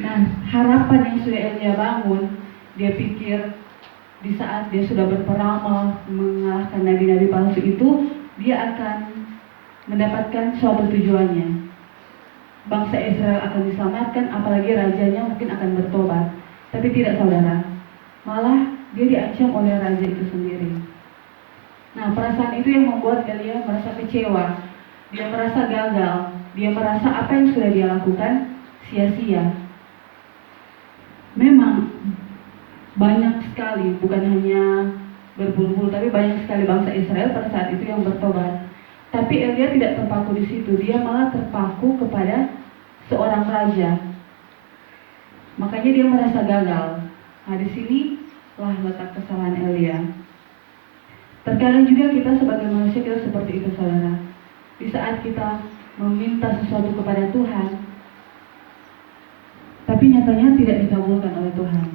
Nah, harapan yang sudah Elia bangun, dia pikir di saat dia sudah berperang mengalahkan nabi-nabi palsu itu, dia akan mendapatkan suatu tujuannya. Bangsa Israel akan diselamatkan, apalagi rajanya mungkin akan bertobat. Tapi tidak, saudara. Malah dia diancam oleh raja itu sendiri. Nah, perasaan itu yang membuat Elia merasa kecewa. Dia merasa gagal. Dia merasa apa yang sudah dia lakukan sia-sia. Memang banyak sekali, bukan hanya berpuluh-puluh, tapi banyak sekali bangsa Israel pada saat itu yang bertobat. Tapi Elia tidak terpaku di situ. Dia malah terpaku kepada seorang raja. Makanya dia merasa gagal. Nah, di sinilah letak kesalahan Elia. Terkadang juga kita sebagai manusia kita seperti itu, saudara. Di saat kita meminta sesuatu kepada Tuhan, tapi nyatanya tidak dikabulkan oleh Tuhan.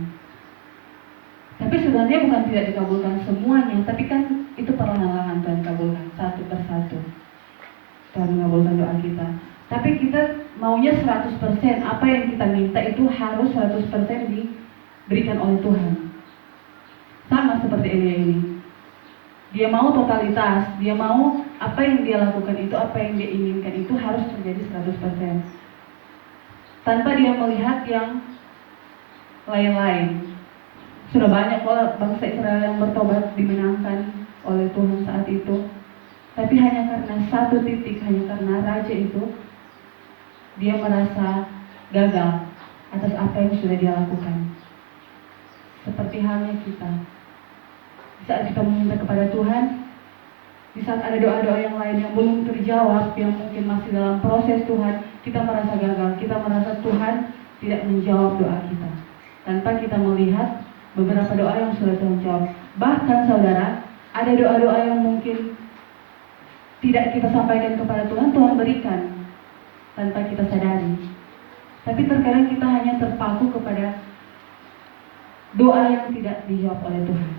Tapi sebenarnya bukan tidak dikabulkan semuanya, tapi kan itu perlahan-lahan Tuhan kabulkan satu persatu. Tuhan mengabulkan doa kita. Tapi kita maunya 100%, apa yang kita minta itu harus 100% diberikan oleh Tuhan. Sama seperti Elia ini. Dia mau totalitas, dia mau apa yang dia lakukan itu, apa yang dia inginkan itu harus terjadi 100%. Tanpa dia melihat yang lain-lain. Sudah banyak bangsa Israel yang bertobat dimenangkan oleh Tuhan saat itu. Tapi hanya karena satu titik, hanya karena raja itu, dia merasa gagal atas apa yang sudah dia lakukan. Seperti halnya kita. Di saat kita meminta kepada Tuhan, di saat ada doa-doa yang lain yang belum terjawab, yang mungkin masih dalam proses Tuhan, kita merasa gagal. Kita merasa Tuhan tidak menjawab doa kita. Tanpa kita melihat beberapa doa yang sudah Tuhan jawab. Bahkan saudara, ada doa-doa yang mungkin tidak kita sampaikan kepada Tuhan, Tuhan berikan tanpa kita sadari. Tapi terkadang kita hanya terpaku kepada doa yang tidak dijawab oleh Tuhan.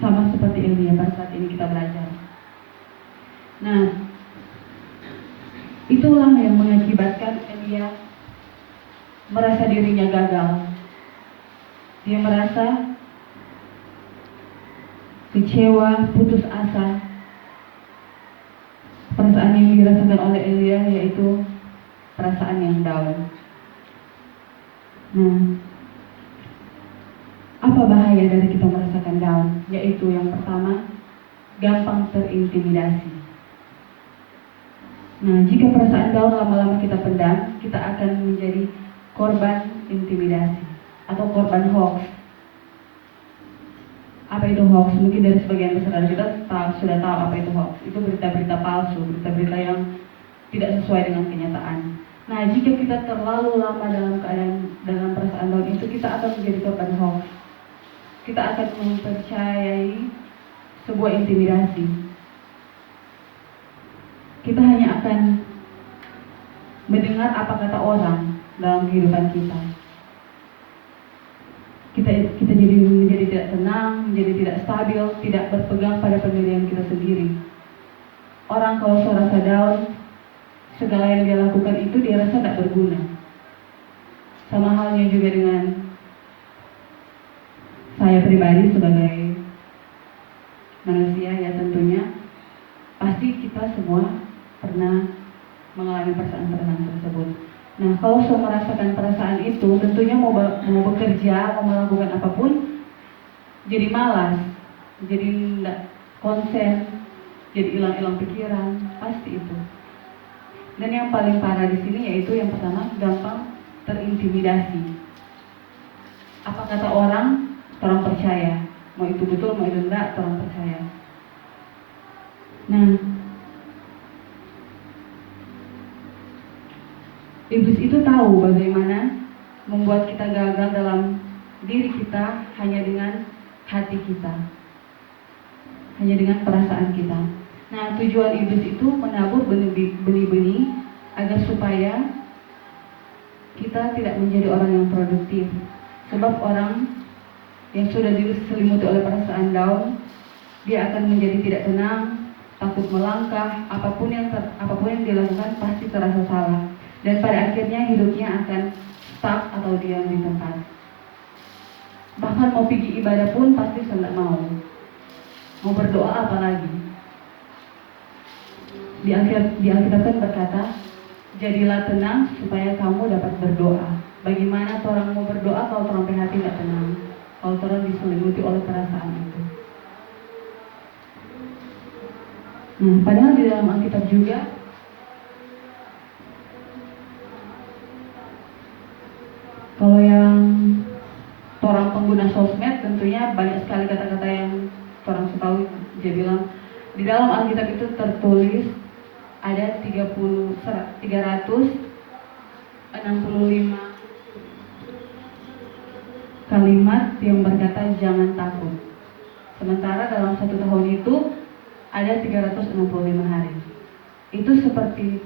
Sama seperti Elia pada saat ini kita belajar. Nah, itulah yang mengakibatkan Elia merasa dirinya gagal. Dia merasa kecewa, putus asa. Perasaan yang dirasakan oleh Elia yaitu perasaan yang down. Nah, apa bahaya dari kita merasakan down? Yaitu yang pertama, gampang terintimidasi. Nah, jika perasaan down lama-lama kita pendam, kita akan menjadi korban intimidasi atau korban hoax. Apa itu hoax? Mungkin dari sebagian besar kita sudah tahu apa itu hoax. Itu berita-berita palsu, berita-berita yang tidak sesuai dengan kenyataan. Nah, jika kita terlalu lama dalam perasaan down itu, kita akan menjadi korban hoax. Kita akan mempercayai sebuah intimidasi. Kita hanya akan mendengar apa kata orang dalam kehidupan kita. Kita jadi menjadi tidak tenang, menjadi tidak stabil, tidak berpegang pada pendirian kita sendiri. Orang kalau merasa down, segala yang dia lakukan itu dia rasa tak berguna. Sama halnya juga dengan saya pribadi sebagai manusia, ya tentunya pasti kita semua pernah mengalami perasaan-perasaan tersebut. Nah, kalau sudah merasakan perasaan itu, tentunya mau bekerja, mau melakukan apapun, jadi malas, jadi tidak konsen, jadi hilang-hilang pikiran, pasti itu. Dan yang paling parah di sini yaitu yang pertama, gampang terintimidasi. Apa kata orang percaya. Mau itu betul, mau itu enggak, orang percaya. Nah, iblis itu tahu bagaimana membuat kita gagal dalam diri kita hanya dengan hati kita, hanya dengan perasaan kita. Nah, tujuan iblis itu menabur benih-benih agar supaya kita tidak menjadi orang yang produktif. Sebab orang yang sudah diselimuti oleh perasaan down, dia akan menjadi tidak tenang, takut melangkah, apapun yang dilakukan pasti terasa salah. dan pada akhirnya hidupnya akan stuck atau diam di tempat. Bahkan mau pergi ibadah pun pasti tidak mau berdoa apalagi. Di Alkitab kan berkata, jadilah tenang supaya kamu dapat berdoa. Bagaimana orang mau berdoa kalau orang hati tidak tenang, kalau orang diselimuti oleh perasaan itu. Nah, padahal di dalam Alkitab juga kalau yang orang pengguna sosmed tentunya banyak sekali kata-kata yang orang tahu. Dia bilang di dalam Alkitab itu tertulis ada 365 kalimat yang berkata jangan takut. Sementara dalam 1 tahun itu ada 365 hari. Itu seperti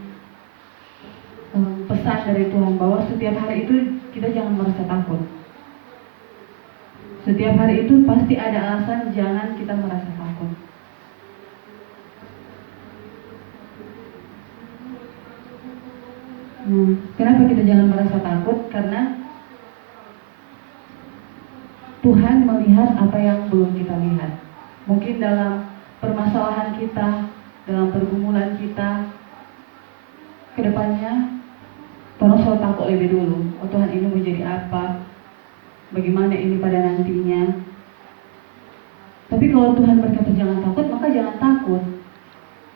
pesan dari Tuhan bahwa setiap hari itu kita jangan merasa takut. Setiap hari itu pasti ada alasan jangan kita merasa takut. Kenapa kita jangan merasa takut? Karena Tuhan melihat apa yang belum kita lihat. Mungkin dalam permasalahan kita, dalam pergumulan kita, kedepannya Tuhan selalu takut lebih dulu. Oh Tuhan, ini mau jadi apa? Bagaimana ini pada nantinya? Tapi kalau Tuhan berkata jangan takut, maka jangan takut.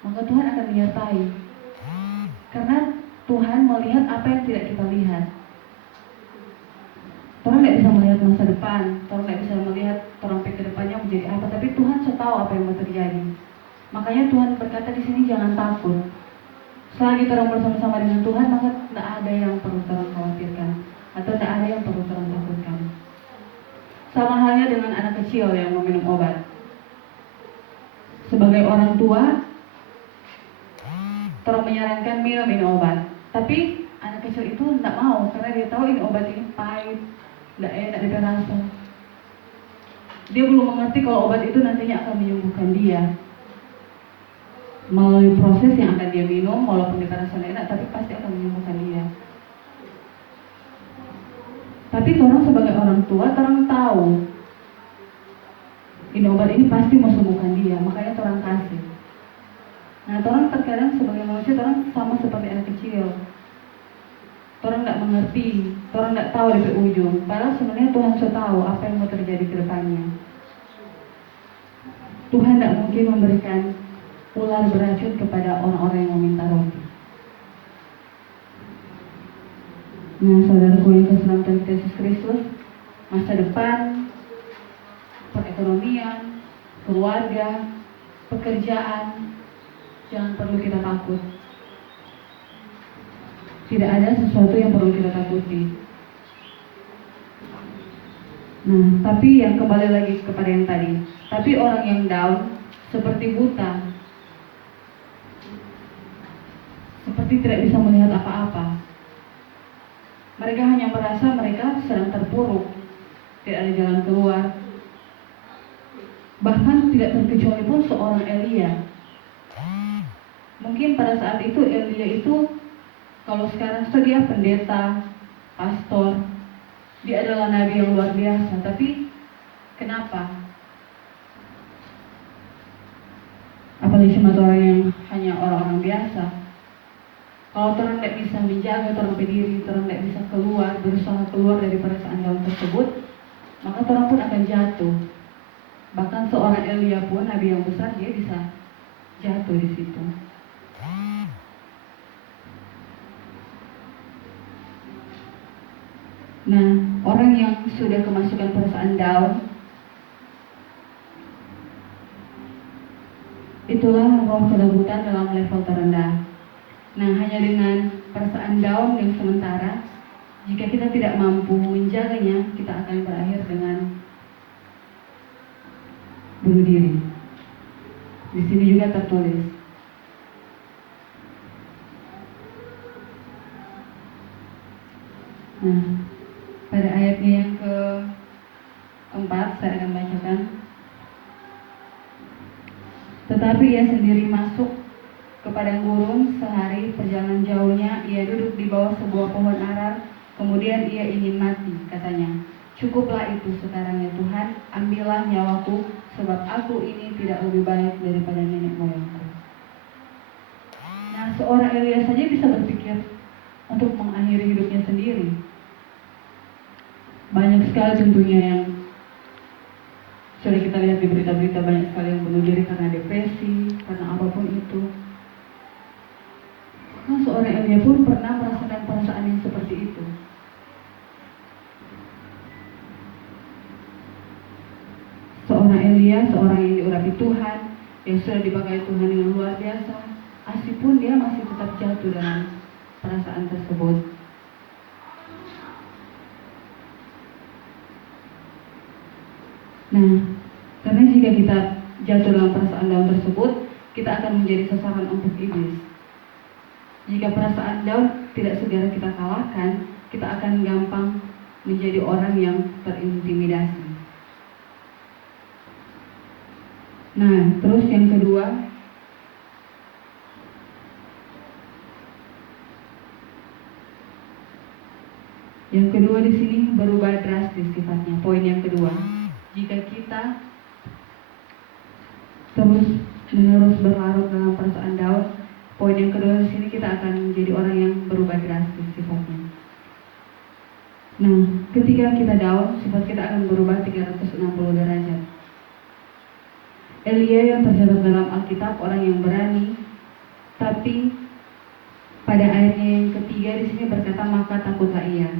Maka Tuhan akan menyertai. Karena Tuhan melihat apa yang tidak kita lihat. Orang tidak bisa melihat masa depan, orang tidak bisa melihat orang ke depannya menjadi apa, tapi Tuhan sudah tahu apa yang mau terjadi. Makanya Tuhan berkata di sini jangan takut. Selagi orang bersama-sama dengan Tuhan, maka tidak ada yang perlu orang khawatirkan atau tidak ada yang perlu orang takutkan. Sama halnya dengan anak kecil yang mau minum obat. Sebagai orang tua, orang menyarankan minum obat, tapi anak kecil itu tidak mau karena dia tahu ini obat ini pahit, tidak enak dirasa. Dia belum mengerti kalau obat itu nantinya akan menyembuhkan dia. Melalui proses yang akan dia minum, walaupun dia rasa enak, tapi pasti akan menyembuhkan dia. Tapi orang sebagai orang tua, orang tahu ini obat ini pasti mau sembuhkan dia, makanya orang kasih. Nah, orang terkadang sebagai manusia, orang sama seperti anak kecil. Orang tidak mengerti, orang tidak tahu dari ujung. Padahal sebenarnya Tuhan sudah tahu apa yang mau terjadi ke depannya. Tuhan tidak mungkin memberikan ular beracun kepada orang-orang yang meminta roti. Nah, saudaraku yang keselamatan Yesus Kristus, masa depan, perekonomian, keluarga, pekerjaan, jangan perlu kita takut. Tidak ada sesuatu yang perlu kita takuti. Nah, tapi yang kembali lagi kepada yang tadi. Tapi orang yang down, seperti buta, seperti tidak bisa melihat apa-apa. Mereka hanya merasa mereka sedang terpuruk, tidak ada jalan keluar. Bahkan tidak terkecuali pun seorang Elia. Mungkin pada saat itu Elia itu, kalau sekarang dia pendeta, pastor, dia adalah nabi yang luar biasa. Tapi kenapa? Apalagi cuma orang yang hanya orang-orang biasa. Kalau orang tidak bisa menjaga orang berdiri, orang tidak bisa keluar, berusaha keluar dari perasaan down tersebut, maka orang pun akan jatuh. Bahkan seorang Elia pun, nabi yang besar, dia bisa jatuh di situ. Nah, orang yang sudah kemasukan perasaan down, itulah roh kelembutan dalam level terendah. Nah, hanya dengan perasaan down yang sementara, jika kita tidak mampu menjaganya, kita akan berakhir dengan bunuh diri. Di sini juga tertulis. Nah, pada ayatnya yang keempat saya akan bacakan. Tetapi ia sendiri masuk kepada padang gurun sehari perjalanan jauhnya. Ia duduk di bawah sebuah pohon ara. Kemudian ia ingin mati, katanya. Cukuplah itu sekarang ya Tuhan, ambillah nyawaku, sebab aku ini tidak lebih baik daripada nenek moyangku. Nah, seorang Elia saja bisa berpikir untuk mengakhiri hidupnya sendiri. Banyak sekali tentunya yang sudah kita lihat di berita-berita, banyak sekali yang bunuh diri karena depresi, karena apapun itu. Nah, seorang Elia pun pernah merasakan perasaan yang seperti itu. Seorang Elia, seorang yang diurapi Tuhan, yang sudah dipakai Tuhan dengan luar biasa, asli pun dia masih tetap jatuh dalam perasaan tersebut. Nah, karena jika kita jatuh dalam perasaan down tersebut, kita akan menjadi sasaran untuk iblis. Jika perasaan down tidak segera kita kalahkan, kita akan gampang menjadi orang yang terintimidasi. Nah, terus yang kedua, di sini berubah drastis sifatnya. Poin yang kedua, jika kita terus menerus berlarut dalam perasaan down, poin yang kedua di sini kita akan menjadi orang yang berubah drastis sifatnya. Nah, ketika kita down, sifat kita akan berubah 360 derajat. Elia yang tercatat dalam Alkitab orang yang berani, tapi pada ayatnya yang ketiga di sini berkata maka takutlah ia.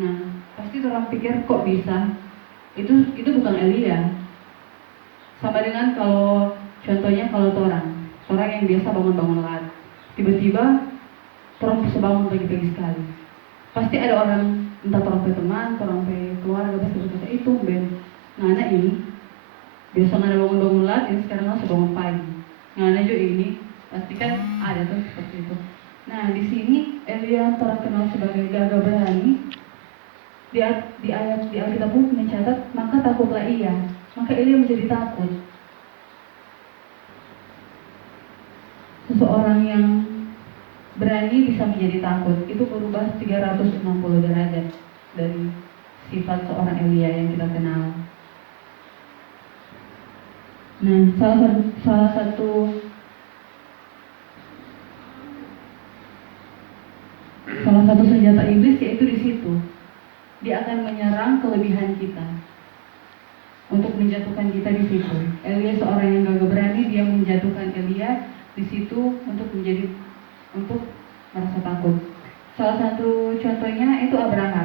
Nah, pasti orang pikir kok bisa? Itu bukan Elia. Sama dengan kalau contohnya kalau orang yang biasa bangun-bangun lat, tiba-tiba orang bisa bangun pagi-pagi sekali. Pasti ada orang, entah orang pe teman, orang pe keluarga pasti berkata itu ben, ngana ini biasa ngana bangun-bangun lat, ini sekarang langsung bangun pagi. Ngana juga ini, pasti kan ada tuh seperti itu. Nah, di sini Elia terkenal sebagai gagah berani. Di Alkitab pun mencatat maka takutlah ia. Maka Elia menjadi takut. Seseorang yang berani bisa menjadi takut. Itu berubah 360 derajat dari sifat seorang Elia yang kita kenal. Nah, salah satu senjata iblis yaitu di situ. Dia akan menyerang kelebihan kita untuk menjatuhkan kita di situ. Elia seorang yang gagah berani, dia menjatuhkan Elia di situ untuk merasa takut. Salah satu contohnya itu Abraham.